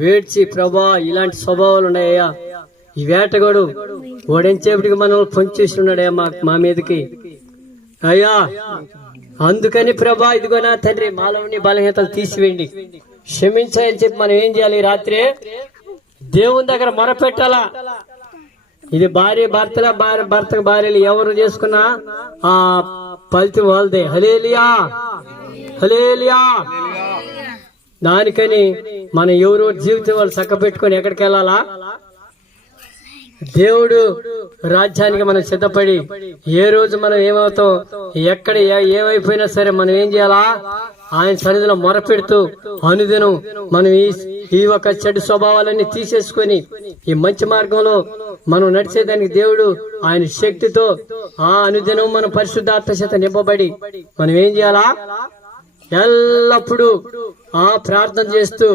వేడ్చి ప్రభా ఇలాంటి స్వభావాలు ఉన్నాయ్యా, ఈ వేటగాడు ఓడించేపటికి మనల్ని పొంచేస్తున్నాడయ్యా మా మీదకి అయ్యా. అందుకని ప్రభా ఇదిగో నా తండ్రి మాలో ఉండి బలహీనతలు తీసివేయండి, క్షమించాయని చెప్పి మనం ఏం చేయాలి? రాత్రి దేవుని దగ్గర మొరపెట్టాలా. ఇది భార్య భర్తకు భార్యలు ఎవరు చేసుకున్నా ఆ ఫలితం వాళ్ళదే. హల్లెలూయా హల్లెలూయా. దానికని మనం ఎవరో జీవితం వాళ్ళు చక్క పెట్టుకొని ఎక్కడికి వెళ్ళాలా? దేవుడు రాజ్యానికి మనం సిద్ధపడి ఏ రోజు మనం ఏమవుతాం, ఎక్కడ ఏమైపోయినా సరే మనం ఏం చేయాలా? ఆయన సన్నిధిలో మొరపెడుతూ అనుదినం మనం ఈ ఒక చెడు స్వభావాలన్నీ తీసేసుకొని ఈ మంచి మార్గంలో మనం నడిచేదానికి దేవుడు ఆయన శక్తితో ఆ అనుదినం మనం పరిశుద్ధాత్మ చేత నింపబడి మనం ఏం చేయాలా? ఎల్లప్పుడూ ఆ ప్రార్థన చేస్తూ